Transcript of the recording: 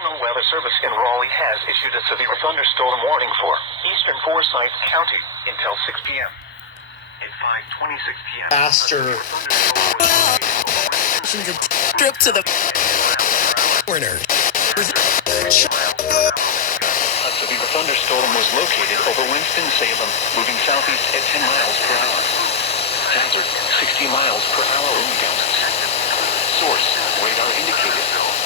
National Weather Service in Raleigh has issued a severe thunderstorm warning for eastern Forsyth County until 6 p.m. At 5:26 p.m. Faster. Trip to the corner. A severe thunderstorm was located over Winston-Salem, moving southeast at 10 miles per hour. Hazard, 60 miles per hour wind gusts. Source, radar indicated.